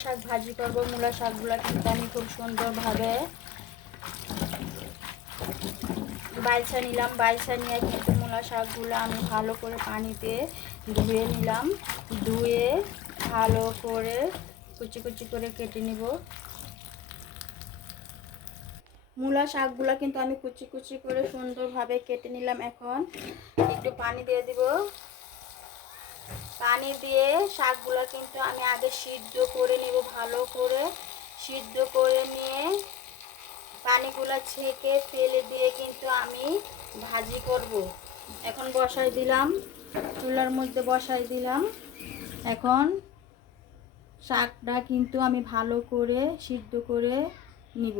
শাক ভাজি করব, মূলা শাকগুলো কিন্তু আমি খুব সুন্দরভাবে বাইছা নিলাম। বাইছা নিয়ে কিন্তু মূলা শাকগুলো আমি ভালো করে পানিতে ধুয়ে নিলাম। ধুয়ে ভালো করে কুচি কুচি করে কেটে নিব। মূলা শাকগুলো কিন্তু আমি কুচি কুচি করে সুন্দরভাবে কেটে নিলাম এখন। একটু পানি দিয়ে দিব। পানি দিয়ে শাকগুলো কিন্তু আমি আগে সিদ্ধ করে নেব ভালো করে। সিদ্ধ করে নিয়ে পানিগুলো ছেঁকে ফেলে দিয়ে কিন্তু আমি ভাজি করব। এখন বসাই দিলাম, চুলার মধ্যে বসাই দিলাম। এখন শাকটা কিন্তু আমি ভালো করে সিদ্ধ করে নিব।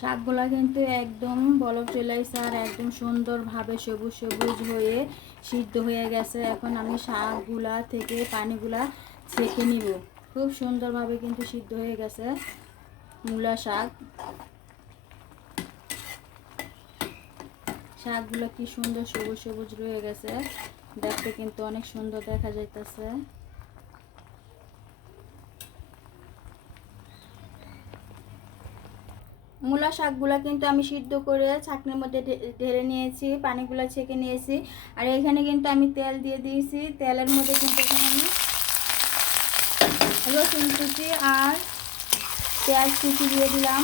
শাকগুলা কিন্তু একদম বলক চলে আর একদম সুন্দরভাবে সবুজ সবুজ হয়ে সিদ্ধ হয়ে গেছে। এখন আমি শাকগুলা থেকে পানিগুলা ছেঁকে নিব। খুব সুন্দরভাবে কিন্তু সিদ্ধ হয়ে গেছে মূলা শাক। শাকগুলো কি সুন্দর সবুজ সবুজ রয়ে গেছে। দেখতে কিন্তু অনেক সুন্দর দেখা যাইতেছে। মূলা শাকগুলো কিন্তু আমি সিদ্ধ করে ছাকনির মধ্যে ঢেলে নিয়েছি, পানিগুলো ছেঁকে নিয়েছি। আর এখানে কিন্তু আমি তেল দিয়ে দিয়েছি। তেলের মধ্যে কিন্তু এখানে আমি রসুন কুচি আর পেঁয়াজ কুচি দিয়ে দিলাম।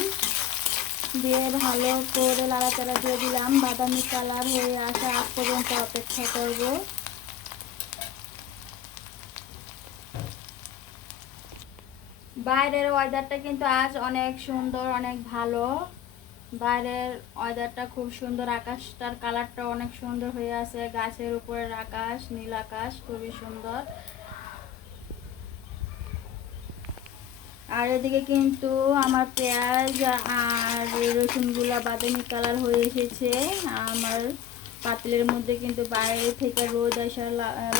দিয়ে ভালো করে লাড়াচাড়া দিয়ে দিলাম। বাদামি কালার হয়ে আসা আগ পর্যন্ত অপেক্ষা করব। বাইরের ওয়েদারটা কিন্তু আজ অনেক সুন্দর, অনেক ভালো। বাইরের ওয়েদারটা খুব সুন্দর, আকাশটার কালারটা অনেক সুন্দর হয়ে আছে। গাছের উপরের আকাশ, নীল আকাশ খুবই সুন্দর। আর এদিকে কিন্তু আমার পেঁয়াজ আর রসুনগুলা বাদামি কালার হয়ে এসেছে। আমার পাতিলের মধ্যে কিন্তু বাইরে থেকে রোদ আসা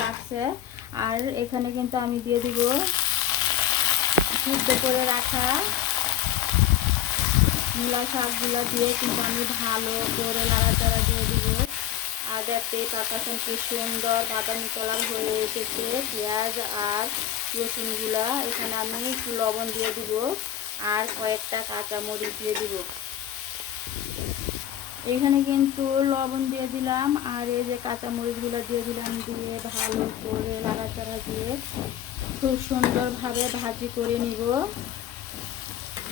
লাগছে। আর এখানে কিন্তু আমি দিয়ে দিব সিদ্ধ করে রাখা। মূলা শাকগুলো দিয়ে কিন্তু আমি ভালো করে নাড়াচাড়া দিয়ে দিব। আর দেখতেই পাচ্ছেন কি সুন্দর বাদামি কালার হয়ে এসেছে। পেঁয়াজ আর রসুনগুলা। এখানে আমি একটু লবণ দিয়ে দিব। আর কয়েকটা কাঁচামরিচ দিয়ে দিব। এখানে কিন্তু লবণ দিয়ে দিলাম, আর এই যে কাঁচামরিচগুলো দিয়ে দিলাম, দিয়ে ভালো করে নাড়াচাড়া দিয়ে খুব সুন্দরভাবে ভাজি করে নিব।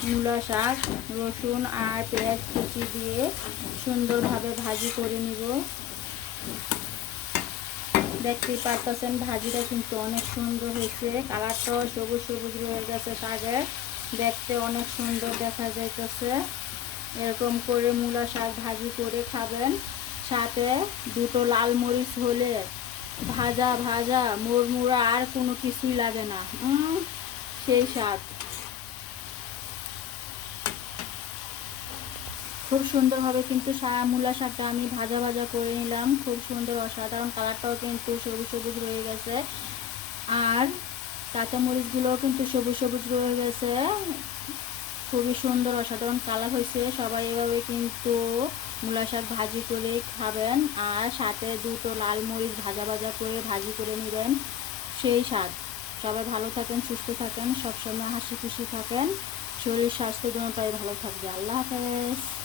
মূলা শাক, রসুন আর পেঁয়াজ কুচি দিয়ে সুন্দরভাবে ভাজি করে নিব। দেখতেই পারতেছেন, ভাজিটা কিন্তু অনেক সুন্দর হয়েছে, কালারটাও সবুজ সবুজ রয়ে গেছে শাকের। দেখতে অনেক সুন্দর দেখা যাইতেছে। এরকম করে মূলা শাক ভাজি করে খাবেন। সাথে দুটো লাল মরিচ হলে ভাজা ভাজা মুড়মুড়া আর কোনো কিছুই লাগে না। সেই শাক খুব সুন্দরভাবে কিন্তু সা- মূলা শাকটা আমি ভাজা ভাজা করে নিলাম। খুব সুন্দর অসাধারণ কালারটাও কিন্তু সবুজ সবুজ রয়ে গেছে। আর কাঁচামরিচগুলোও কিন্তু সবুজ সবুজ রয়ে গেছে। খুবই সুন্দর, অসাধারণ কালার হয়েছে। সবাই এভাবে কিন্তু মূলা শাক ভাজি করে খাবেন আর সাথে দুটো লাল মরিচ ভাজা ভাজা করে ভাজি করে নেবেন সেই স্বাদ। সবাই ভালো থাকেন, সুস্থ থাকেন, সবসময় হাসি খুশি থাকেন। শরীর স্বাস্থ্য দুটোই ভালো থাকবে। আল্লাহ হাফেজ।